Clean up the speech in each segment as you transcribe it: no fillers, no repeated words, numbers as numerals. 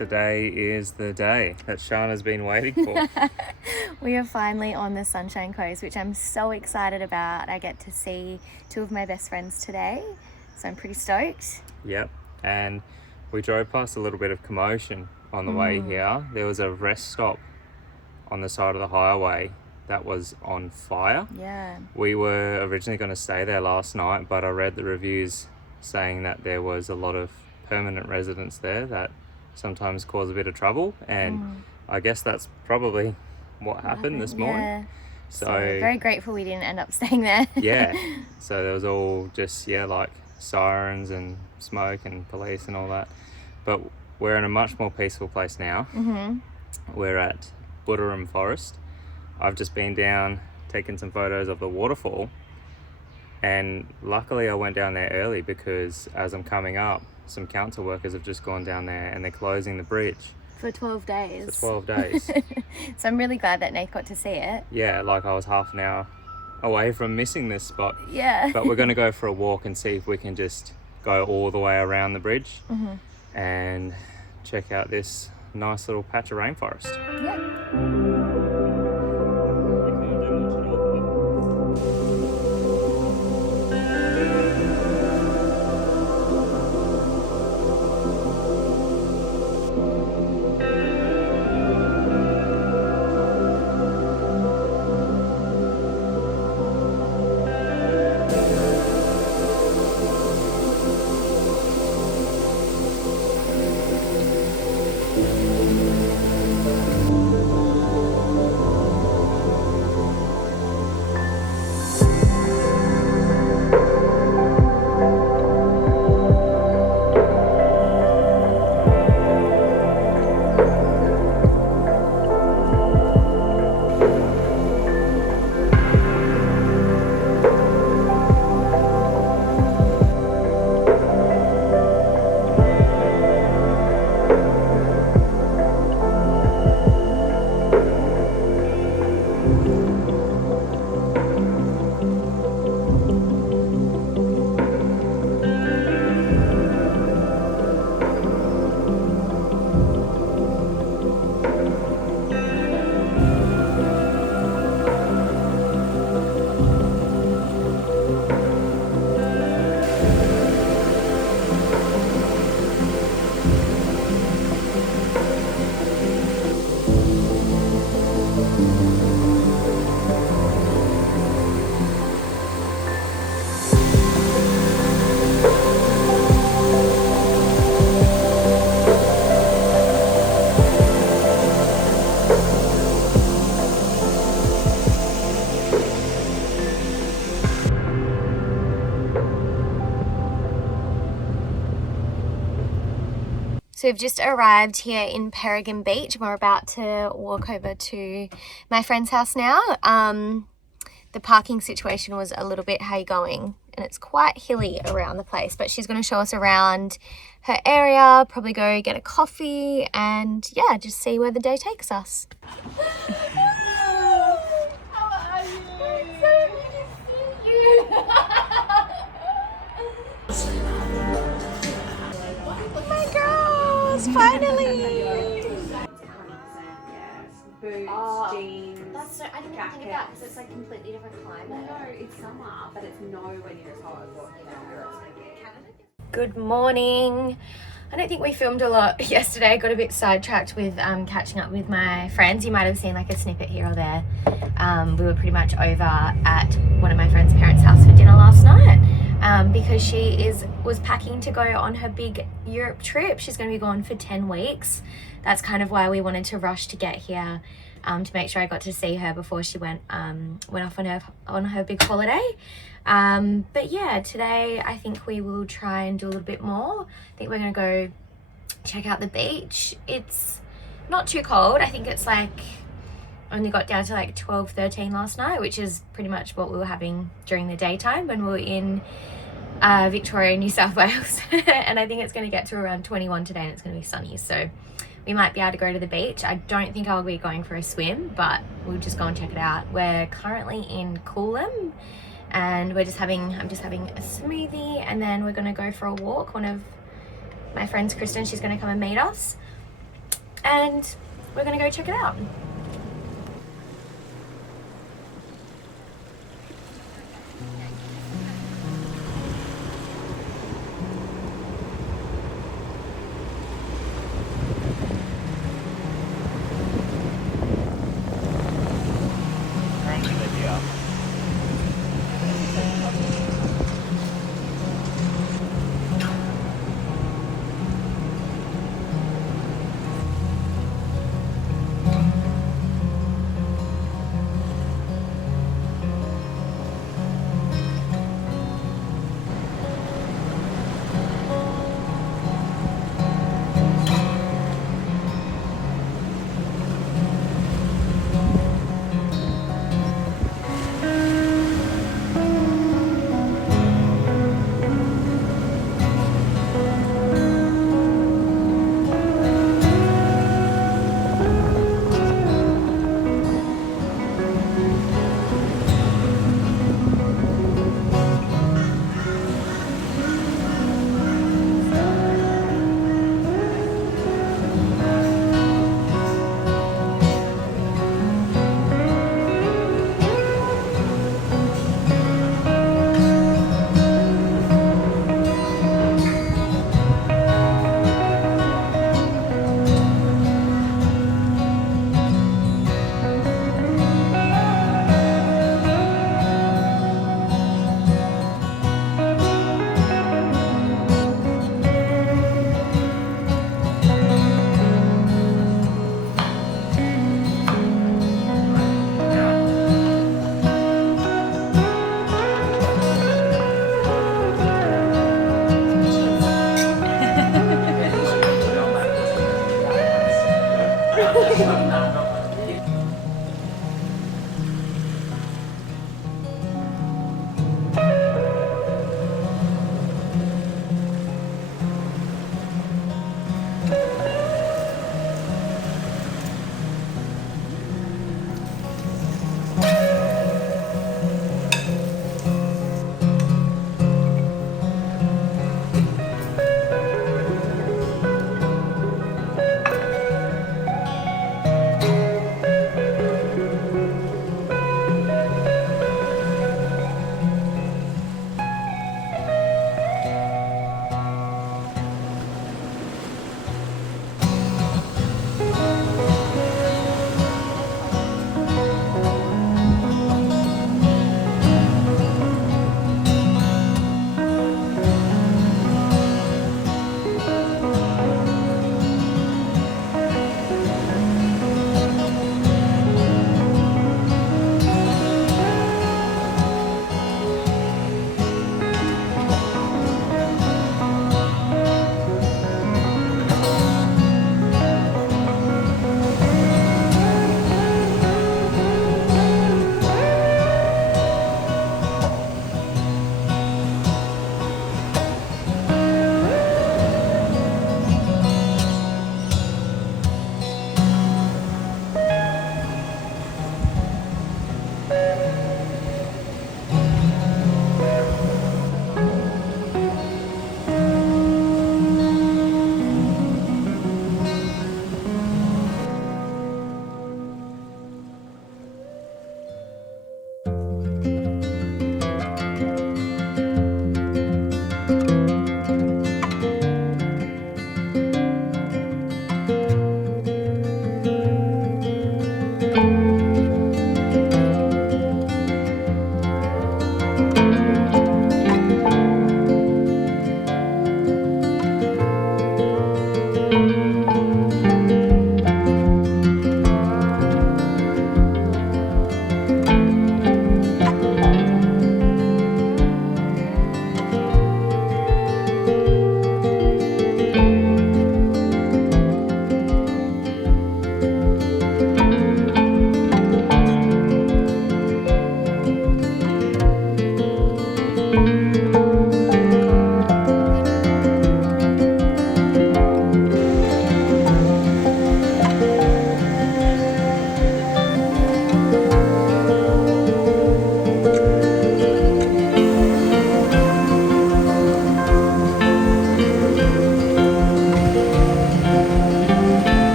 Today is the day that Sharnah's been waiting for. We are finally on the Sunshine Coast, which I'm so excited about. I get to see two of my best friends today, so I'm pretty stoked. Yep, and we drove past a little bit of commotion on the way here. There was a rest stop on the side of the highway that was on fire. Yeah. We were originally going to stay there last night, but I read the reviews saying that there was a lot of permanent residents there that sometimes cause a bit of trouble, and I guess that's probably what happened this morning. Yeah. So very grateful we didn't end up staying there. Yeah, so there was all just like sirens and smoke and police and all that, but we're in a much more peaceful place now. We're at Buderim Forest. I've just been down taking some photos of the waterfall, and luckily I went down there early because as I'm coming up, some council workers have just gone down there and they're closing the bridge for 12 days. For 12 days. So I'm really glad that Nate got to see it. Yeah, like I was half an hour away from missing this spot. Yeah. But we're going to go for a walk and see if we can just go all the way around the bridge and check out this nice little patch of rainforest. Yeah. So we've just arrived here in Buderim Beach and we're about to walk over to my friend's house now. The parking situation was a little bit, how you going? And it's quite hilly around the place, but she's going to show us around her area, probably go get a coffee and yeah, just see where the day takes us. How are you? It's so good to see you. My girls, finally! Boots, jeans, that's so, I didn't even think of that because it's like completely different climate. No, it's summer, but it's nowhere near as hot as what Europe's going to get. Good morning. I don't think we filmed a lot yesterday. I got a bit sidetracked with catching up with my friends. You might have seen like a snippet here or there. We were pretty much over at one of my friend's parents' house for dinner last night because she was packing to go on her big Europe trip. She's going to be gone for 10 weeks. That's kind of why we wanted to rush to get here to make sure I got to see her before she went off on her big holiday. But yeah, today I think we will try and do a little bit more. I think we're gonna go check out the beach. It's not too cold. I think it's like only got down to like 12, 13 last night, which is pretty much what we were having during the daytime when we were in Victoria, New South Wales. And I think it's going to get to around 21 today and it's going to be sunny. So we might be able to go to the beach. I don't think I'll be going for a swim, but we'll just go and check it out. We're currently in Coolum and I'm just having a smoothie and then we're going to go for a walk. One of my friends, Kristen, she's going to come and meet us. and we're gonna go check it out.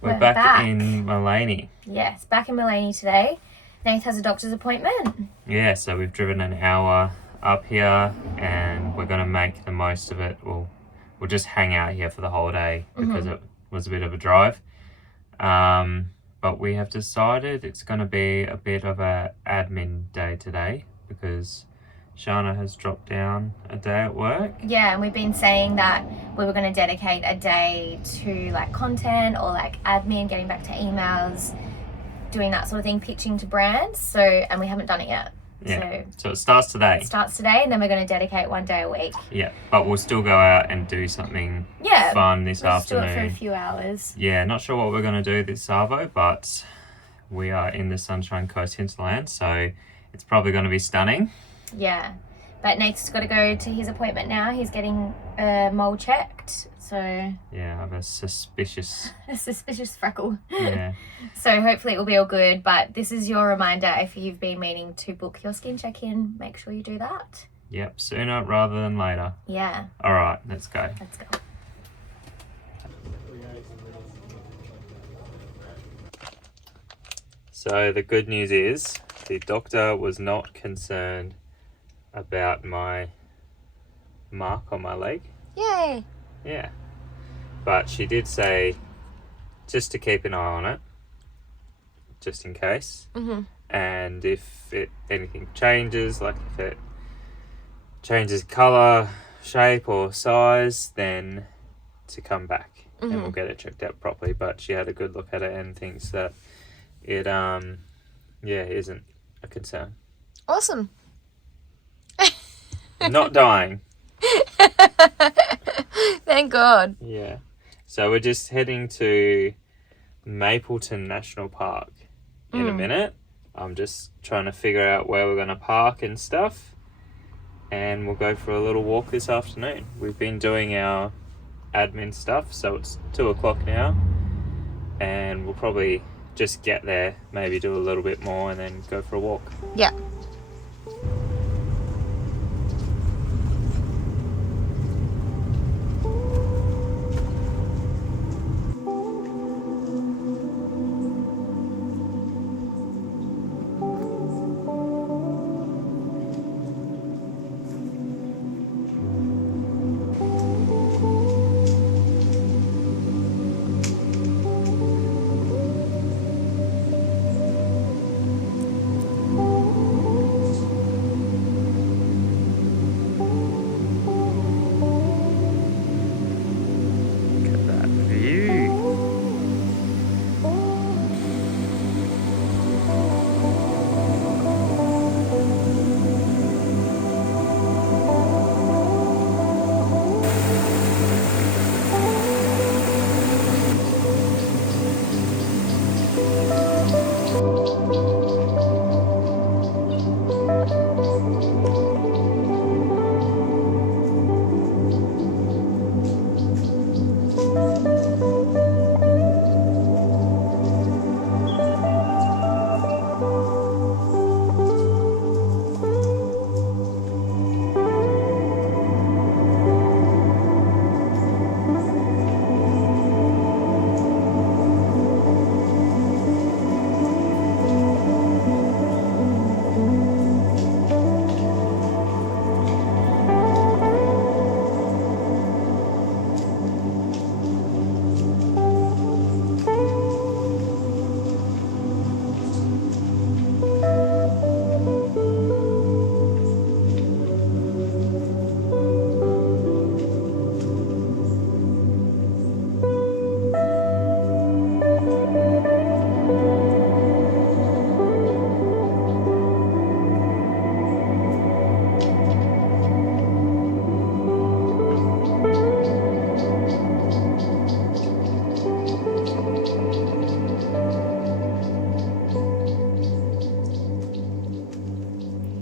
We're back in Mullaney. Yes, back in Mullaney today. Nath has a doctor's appointment. Yeah, so we've driven an hour up here and we're going to make the most of it. We'll just hang out here for the whole day because it was a bit of a drive. But we have decided it's going to be a bit of a admin day today because Sharnah has dropped down a day at work. Yeah, and we've been saying that we were going to dedicate a day to like content or like admin, getting back to emails, doing that sort of thing, pitching to brands. And we haven't done it yet. Yeah. So it starts today. It starts today, and then we're going to dedicate one day a week. Yeah, but we'll still go out and do something fun this afternoon. Do it for a few hours. Yeah, not sure what we're going to do this Savo, but we are in the Sunshine Coast hinterland, so it's probably going to be stunning. Yeah, but Nate's got to go to his appointment now. He's getting mole checked, so... Yeah, I have a suspicious... a suspicious freckle. Yeah. So hopefully it will be all good, but this is your reminder if you've been meaning to book your skin check-in, make sure you do that. Yep, sooner rather than later. Yeah. All right, let's go. Let's go. So the good news is the doctor was not concerned about my mark on my leg. Yay! Yeah. But she did say just to keep an eye on it, just in case. And if anything changes, like if it changes colour, shape or size, then to come back and we'll get it checked out properly. But she had a good look at it and thinks that it isn't a concern. Awesome. Not dying. Thank God. Yeah. So we're just heading to Mapleton National Park in a minute. I'm just trying to figure out where we're going to park and stuff. And we'll go for a little walk this afternoon. We've been doing our admin stuff, so it's 2 o'clock now. And we'll probably just get there, maybe do a little bit more and then go for a walk. Yeah.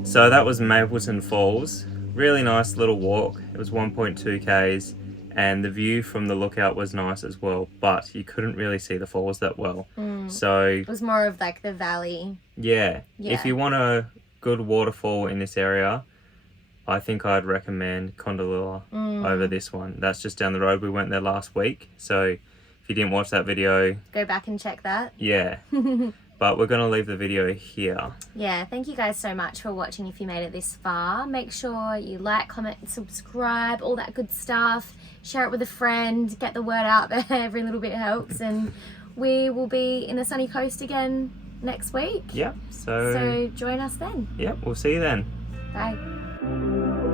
So that was Mapleton Falls. Really nice little walk. It was 1.2 k's and the view from the lookout was nice as well, but you couldn't really see the falls that well. So it was more of like the valley. Yeah. If you want a good waterfall in this area, I think I'd recommend Condalula over this one. That's just down the road. We went there last week, so If you didn't watch that video, go back and check that. yeah. But we're going to leave the video here. Yeah, thank you guys so much for watching if you made it this far. Make sure you like, comment, subscribe, all that good stuff. Share it with a friend, get the word out there. Every little bit helps. And we will be in the sunny coast again next week. Yep. So So join us then. yep, we'll see you then. Bye.